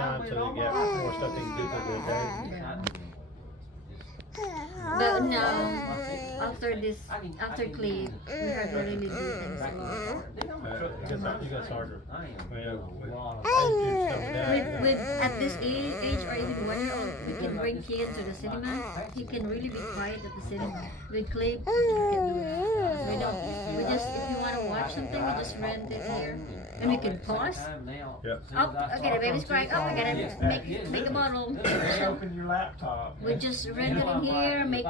time till they get more stuff they can do for their day. But now, after clip, we hardly really do things alone. You got harder. With at this age or even 1 year old, we can bring kids to the cinema. He can really be quiet at the cinema. With clip, we can do it. We just if you want to watch something, we just rent it here, and we can pause. Yep. Oh, okay, the baby's crying. Oh, we gotta make a bottle. Open your laptop. We just rent it in here, make